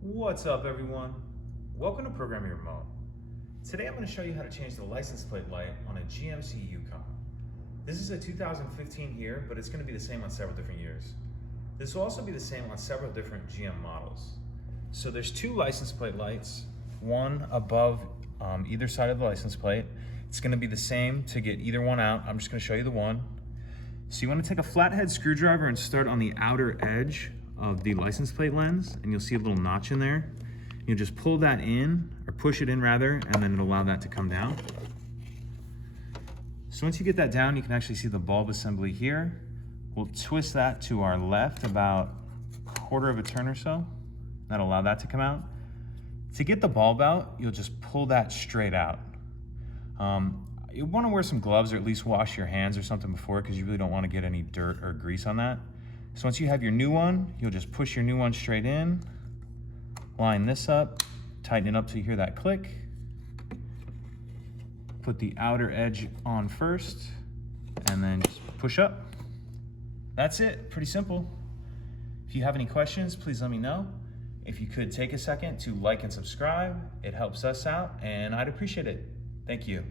What's up, everyone? Welcome to Programming Remote. Today I'm going to show you how to change the license plate light on a GMC Yukon. This is a 2015 here, but it's going to be the same on several different years. This will also be the same on several different GM models. So there's two license plate lights, one above either side of the license plate. It's going to be the same to get either one out. I'm just going to show you the one. So you want to take a flathead screwdriver and start on the outer edge of the license plate lens, and you'll see a little notch in there. You'll just pull that in, or push it in rather, and then it'll allow that to come down. So once you get that down, you can actually see the bulb assembly here. We'll twist that to our left about a quarter of a turn or so. That'll allow that to come out. To get the bulb out, you'll just pull that straight out. You want to wear some gloves or at least wash your hands or something before, because you really don't want to get any dirt or grease on that. So once you have your new one, you'll just push your new one straight in, line this up, tighten it up till you hear that click. Put the outer edge on first, and then just push up. That's it, pretty simple. If you have any questions, please let me know. If you could take a second to like and subscribe, it helps us out, and I'd appreciate it. Thank you.